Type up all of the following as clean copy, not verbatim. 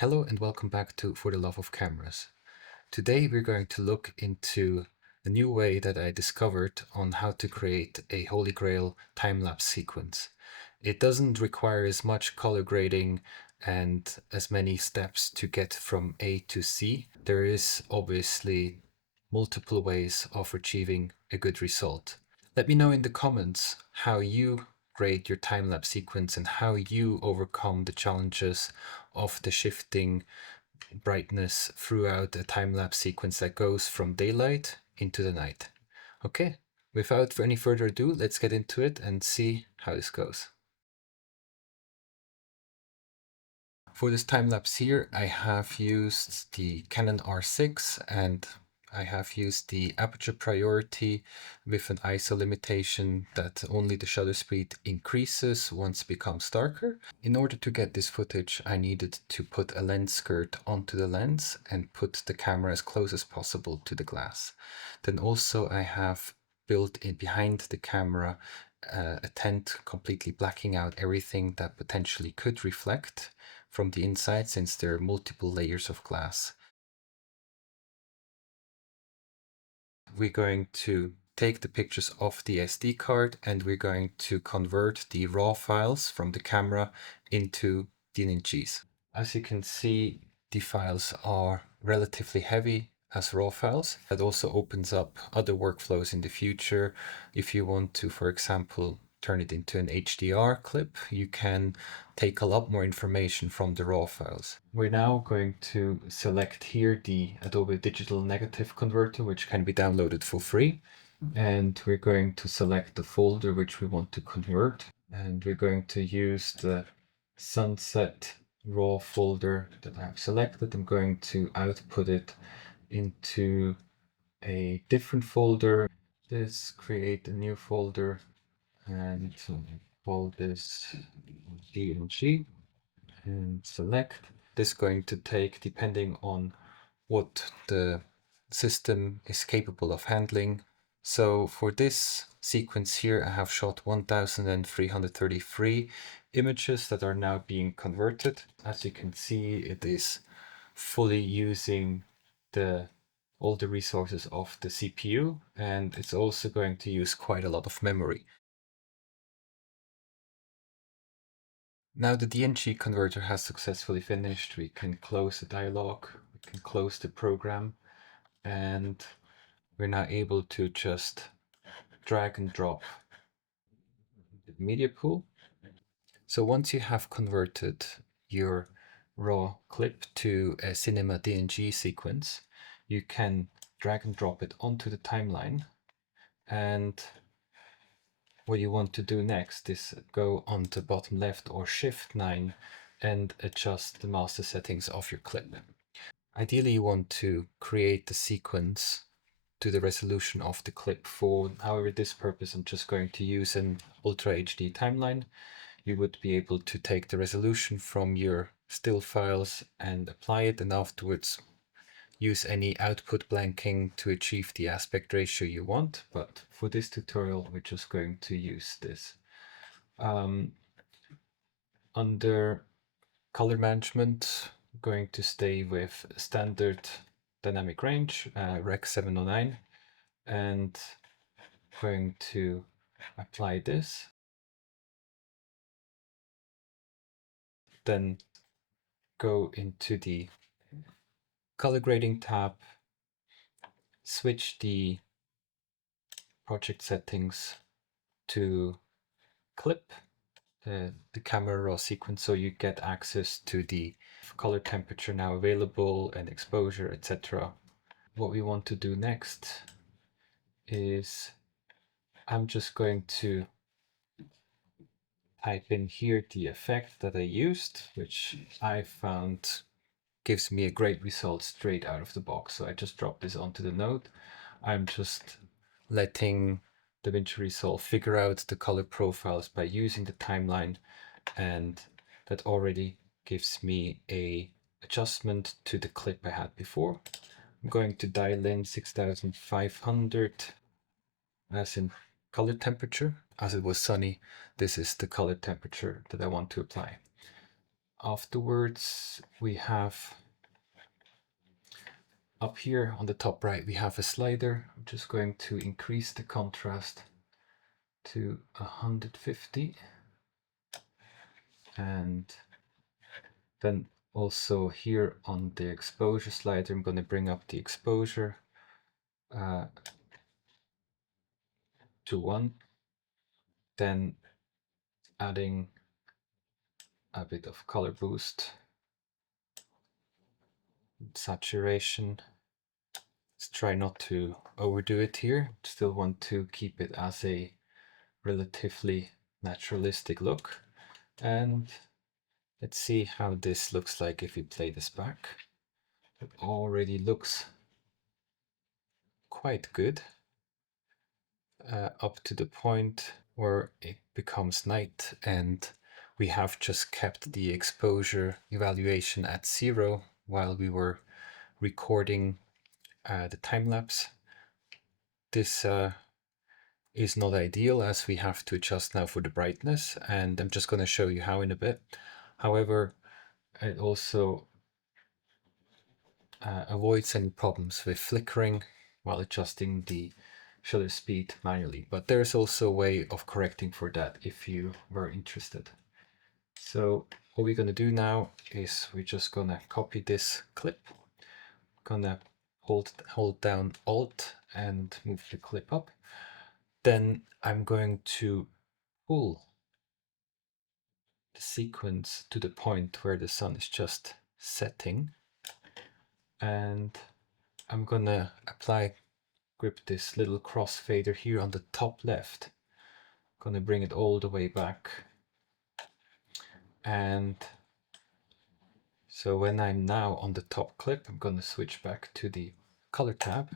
Hello and welcome back to For the Love of Cameras. Today we're going to look into a new way that I discovered on how to create a Holy Grail time-lapse sequence. It doesn't require as much color grading and as many steps to get from A to C. There is obviously multiple ways of achieving a good result. Let me know in the comments how you grade your time-lapse sequence and how you overcome the challenges of the shifting brightness throughout a time-lapse sequence that goes from daylight into the night. Okay, without any further ado, let's get into it and see how this goes. For this time-lapse here, I have used the Canon R6 and I have used the aperture priority with an ISO limitation that only the shutter speed increases once it becomes darker. In order to get this footage, I needed to put a lens skirt onto the lens and put the camera as close as possible to the glass. Then also I have built in behind the camera a tent completely blacking out everything that potentially could reflect from the inside, since there are multiple layers of glass. We're going to take the pictures off the SD card and we're going to convert the RAW files from the camera into DNGs. As you can see, the files are relatively heavy as RAW files. That also opens up other workflows in the future. If you want to, for example, turn it into an HDR clip, you can take a lot more information from the RAW files. We're now going to select here the Adobe Digital Negative Converter, which can be downloaded for free. And we're going to select the folder which we want to convert. And we're going to use the Sunset RAW folder that I've selected. I'm going to output it into a different folder. Create a new folder and call this DNG and select. This is going to take, depending on what the system is capable of handling. So for this sequence here, I have shot 1333 images that are now being converted. As you can see, it is fully using all the resources of the CPU, and it's also going to use quite a lot of memory. Now the DNG converter has successfully finished. We can close the dialog, we can close the program, and we're now able to just drag and drop the media pool. So once you have converted your raw clip to a Cinema DNG sequence, you can drag and drop it onto the timeline. And what you want to do next is go on to bottom left or Shift 9 and adjust the master settings of your clip. Ideally, you want to create the sequence to the resolution of the clip. For however this purpose, I'm just going to use an Ultra HD timeline. You would be able to take the resolution from your still files and apply it, and afterwards use any output blanking to achieve the aspect ratio you want. But for this tutorial, we're just going to use this. Under color management, I'm going to stay with standard dynamic range, Rec 709, and going to apply this. Then go into the color grading tab, switch the project settings to clip, the camera raw sequence, so you get access to the color temperature now available and exposure, etc. What we want to do next is I'm just going to type in here the effect that I used, which I found gives me a great result straight out of the box. So I just drop this onto the node. I'm just letting DaVinci Resolve figure out the color profiles by using the timeline, and that already gives me a adjustment to the clip I had before. I'm going to dial in 6500 as in color temperature. As it was sunny, this is the color temperature that I want to apply. afterwards, we have up here on the top right, we have a slider. I'm just going to increase the contrast to 150. And then also here on the exposure slider, I'm going to bring up the exposure to 1. Then adding a bit of color boost, saturation. Let's try not to overdo it here. Still want to keep it as a relatively naturalistic look. And let's see how this looks like if we play this back. It already looks quite good up to the point where it becomes night, and we have just kept the exposure evaluation at 0 while we were recording the time lapse. This is not ideal, as we have to adjust now for the brightness, and I'm just going to show you how in a bit. However, it also avoids any problems with flickering while adjusting the shutter speed manually. But there's also a way of correcting for that if you were interested. So what we're going to do now is we're just going to copy this clip. Gonna hold down Alt and move the clip up. Then I'm going to pull the sequence to the point where the sun is just setting, and I'm gonna grip this little crossfader here on the top left. Gonna bring it all the way back, and so when I'm now on the top clip, I'm gonna switch back to the color tab,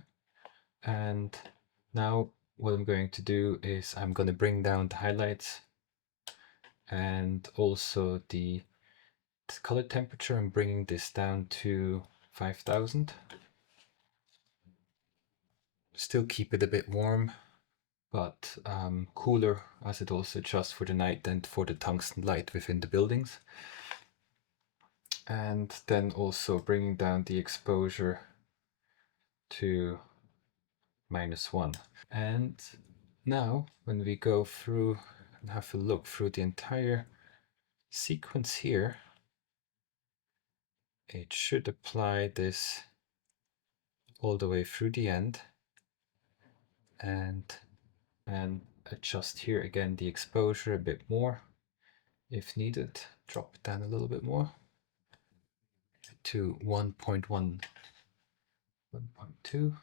and now what I'm going to do is I'm going to bring down the highlights and also the color temperature. I'm bringing this down to 5000. Still keep it a bit warm, but cooler, as it also adjusts for the night and for the tungsten light within the buildings. And then also bringing down the exposure to -1. And now when we go through and have a look through the entire sequence here, it should apply this all the way through the end, and adjust here again the exposure a bit more if needed. Drop it down a little bit more to 1.1, 1.2.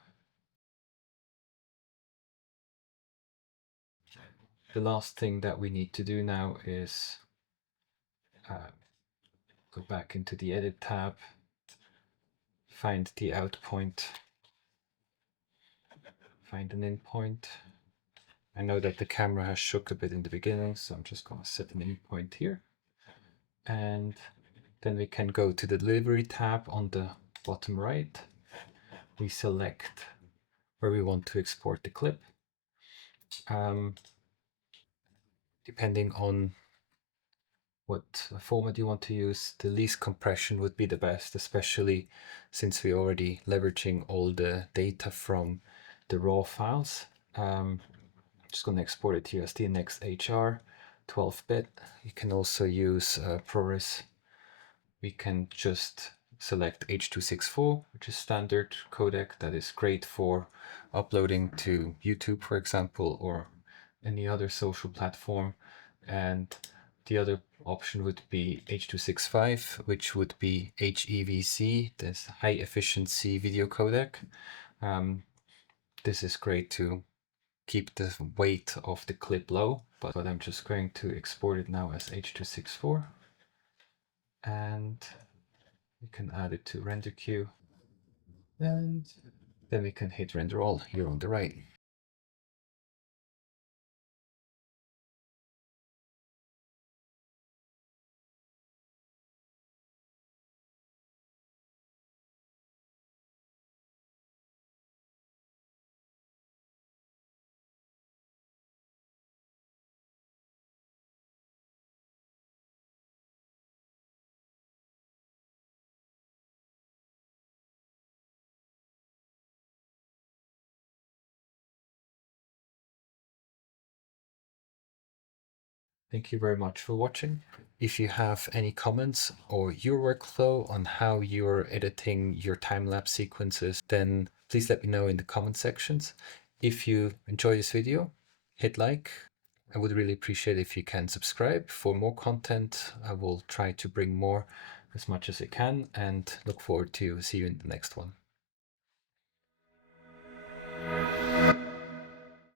The last thing that we need to do now is go back into the Edit tab, find the out point, find an in point. I know that the camera has shook a bit in the beginning, so I'm just going to set an in point here. And then we can go to the Delivery tab on the bottom right. We select where we want to export the clip. Depending on what format you want to use, the least compression would be the best, especially since we're already leveraging all the data from the RAW files. I'm just going to export it here as DNX HR 12-bit. You can also use ProRes. We can just select H.264, which is standard codec that is great for uploading to YouTube, for example, or any other social platform. And the other option would be H.265, which would be HEVC, this high efficiency video codec. This is great to keep the weight of the clip low, but I'm just going to export it now as H.264. And we can add it to render queue, and then we can hit render all here on the right. Thank you very much for watching. If you have any comments or your workflow on how you're editing your time-lapse sequences, then please let me know in the comment sections. If you enjoy this video, hit like. I would really appreciate if you can subscribe for more content. I will try to bring more as much as I can and look forward to see you in the next one.